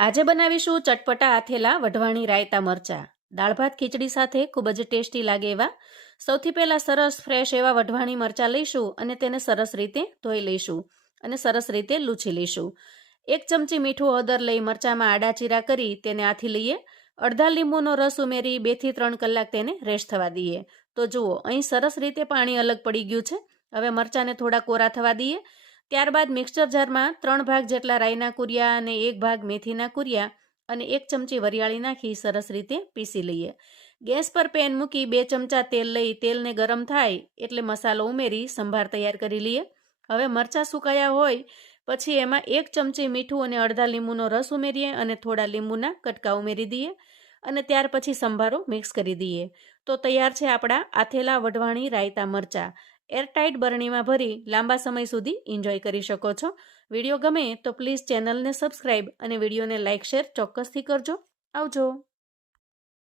આજે બનાવીશું ચટપટા આથેલા વઢવાણી રાયતા મરચાં. દાળ ભાત ખીચડી સાથે ખૂબ જ ટેસ્ટી લાગે એવા. સૌથી પહેલાં સરસ ફ્રેશ એવા વઢવાણી મરચાં લઈશું અને તેને સરસ રીતે ધોઈ લઈશું અને સરસ રીતે લૂછી લઈશું. 1 ચમચી મીઠું હળદર લઈ મરચાંમાં આડા ચીરા કરી તેને આથી લઈએ. અડધા લીંબુનો રસ ઉમેરી 2 થી 3 કલાક તેને રેસ્ટ થવા દઈએ. તો જુઓ, અહીં સરસ રીતે પાણી અલગ પડી ગયું છે. હવે મરચાંને થોડા કોરા થવા દઈએ. ત્યારબાદ મિક્સર જારમાં 3 ભાગ જેટલા રાઈના કુરિયા અને 1 ભાગ મેથીના કુરિયા અને 1 ચમચી વરિયાળી નાખી સરસ રીતે પીસી લઈએ. ગેસ પર પેન મૂકી 2 ચમચા તેલ લઈ તેલને ગરમ થાય એટલે મસાલો ઉમેરી સંભાર તૈયાર કરી લઈએ. હવે મરચાં સુકાયા હોય પછી એમાં 1 ચમચી મીઠું અને અડધા લીંબુનો રસ ઉમેરીએ અને થોડા લીંબુના કટકા ઉમેરી દઈએ અને ત્યાર પછી સંભારો મિક્સ કરી દઈએ. તો તૈયાર છે આપણા આથેલા વઢવાણી રાયતા મરચાં. એરટાઇટ બરણીમાં ભરી લાંબા સમય સુધી એન્જોય કરી શકો છો. વિડીયો ગમે તો પ્લીઝ ચેનલને સબસ્ક્રાઈબ અને વિડીયોને લાઇક શેર ચોક્કસથી કરજો. આવજો.